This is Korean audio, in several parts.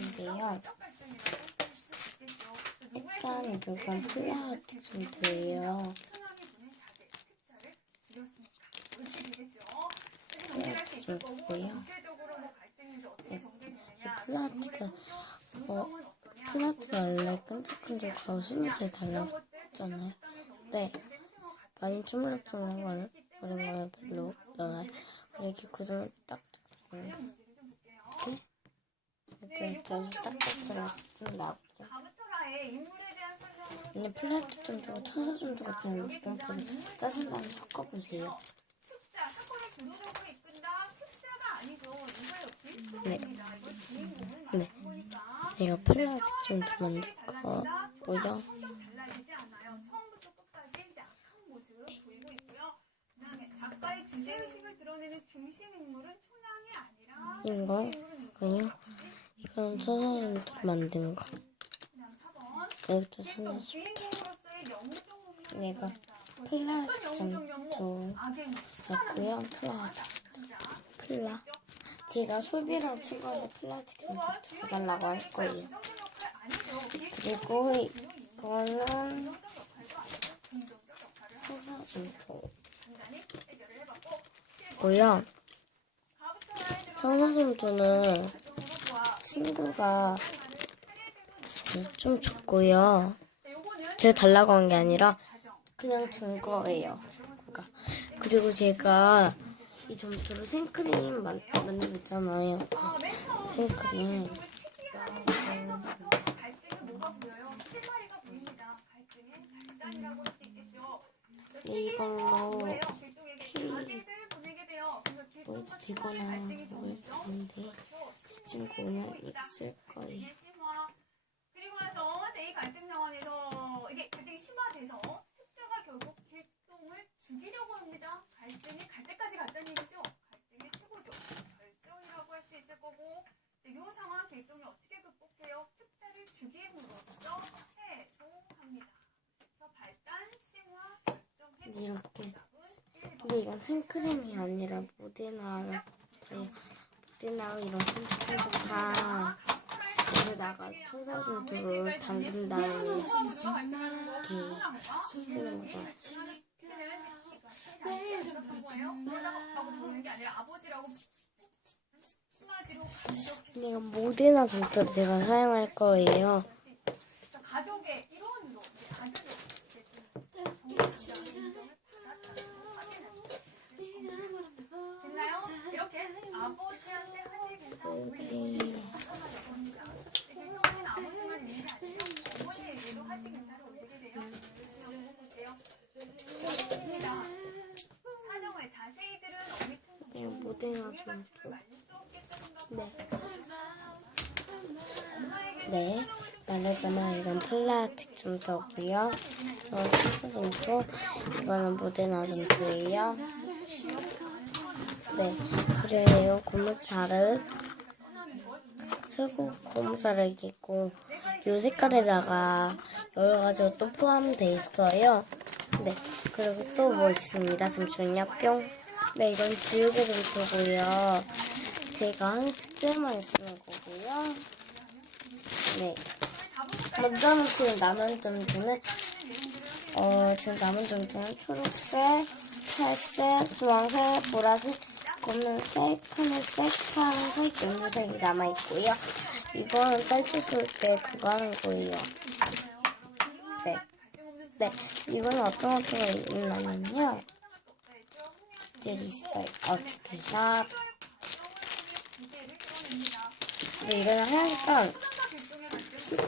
건데요. 일단 이건 좀돼요. 플라스틱 좀 되고요. 이 플라스틱은 어 플라스틱 원래 끈적끈적하고 수면제 달라붙잖아요. 네. 많이 쪼물락쪼물락 거리는 거는 별로 없잖아요. 이렇게 구름을 딱딱 딱딱딱 좀 나고요. 근데 좀 두고 천사 좀두 같은 물감풀을 짜신 다음에 섞어보세요. 네. 네. 이거 플라스틱 좀더 만들 초량이 아니라 이거 그냥 천사 좀더 만든 거. 주인공으로서의 영웅 내가 플라스틱 좀더 넣고요. 플라다. 플라. 제가 소비랑 친구한테 플라스틱 좀더 줘달라고 할 거예요. 그리고 이거는 좀더 고요. 천사점도는 친구가 좀 줬고요. 제가 달라고 한 게 아니라 그냥 준 거예요. 그러니까 그리고 제가 이 점토로 생크림 만, 만들고 있잖아요. 생크림. 네, 이걸로 돼요. 그래서 뭐 되거나 갈등이 뭐그 친구 오면 있을 거예요. 그리고 나서 제2 갈등 상황에서 이게 갈등이 심화돼서 특자가 결국 길동을 죽이려고 합니다. 갈등이 갈 때까지 갔다는 얘기죠. 갈등의 최고죠. 절정이라고 할 수 있을 거고 이 상황 길동이 어떻게 극복해요? 특자를 죽임으로써 해소합니다. 그래서 발단, 심화, 절정, 해소. 이렇게. 근데 이건 생크림이 아니라 모데나 모데나 이런 끈적끈적한 여기다가 천사점토를 담근 다음에 이렇게 쓰는 거죠. 근데 이건 모데나 점토를 제가 사용할 거예요. 가족의 일원으로 가족의 점토. 말릴 수 없겠다 네. 네, 말하자면 이건 플라스틱 점토고요. 이건 치즈 점토, 이거는 모데나 점토예요. 네, 그래요. 고무차를 쓰고 고무차를 끼고 이 색깔에다가 여러 가지가 또 포함되어 있어요. 네, 그리고 또 뭐 있습니다. 잠시만요. 뿅. 네, 이건 지우개 점토고요. 제가 한 스테만 쓰는 거고요. 네. 먼저는 지금 남은 점토는 어 지금 남은 점토는 초록색, 살색, 주황색, 보라색, 검은색, 하늘색, 파란색, 연두색이 남아 있고요. 이거는 딸기 쏠때 그거 하는 거예요. 네. 네. 이거는 어떤 거 있냐면요. 들이 있어요. 어떻게 샵. 네, 이거는 하얀색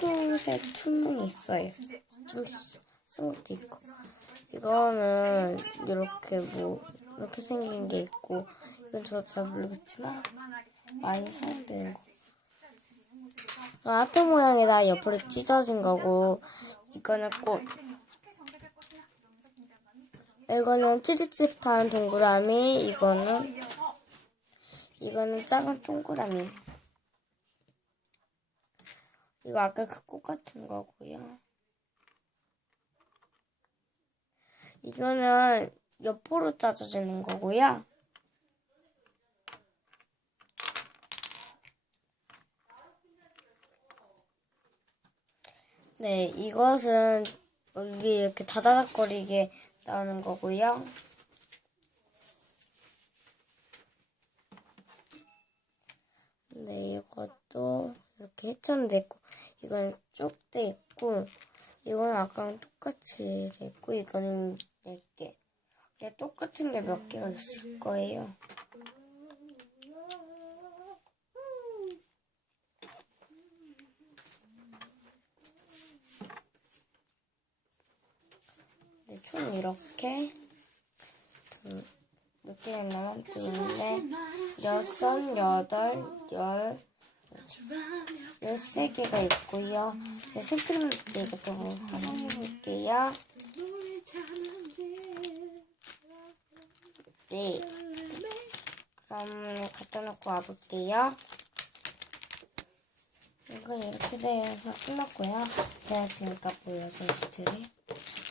핑크색 투명이 있어요. 좀쓴 것도 있고. 이거는 이렇게 뭐 이렇게 생긴 게 있고 이건 저도 잘 모르겠지만 많이 사용되는 거. 하트 모양에다 옆으로 찢어진 거고 이거는 꽃. 이거는 트리치스타는 동그라미. 이거는 이거는 작은 동그라미. 이거 아까 그 꽃 같은 거고요. 이거는 옆으로 짜져지는 거고요. 네, 이것은 여기 이렇게 다다닥거리게 나오는 거고요. 네, 이것도 이렇게 해점되고, 이건 쭉 돼 있고, 이건 아까랑 똑같이 돼 있고, 4개. 이게 똑같은 게 몇 개가 있을 거예요. 네, 총 이렇게 두, 몇 개가 나만 둘, 여섯, 여덟, 열, 열세 개가 있고요. 제 생크림 이것도 활용해볼게요. 네. 그럼 갖다 놓고 와볼게요. 이거 이렇게 돼서 끝났고요. 제가 지금까지 보여준 것들이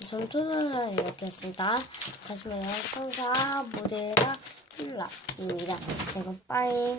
전투는 이렇게였습니다. 다시 말해 천사 모델라 힐라입니다. 그리고 빠잉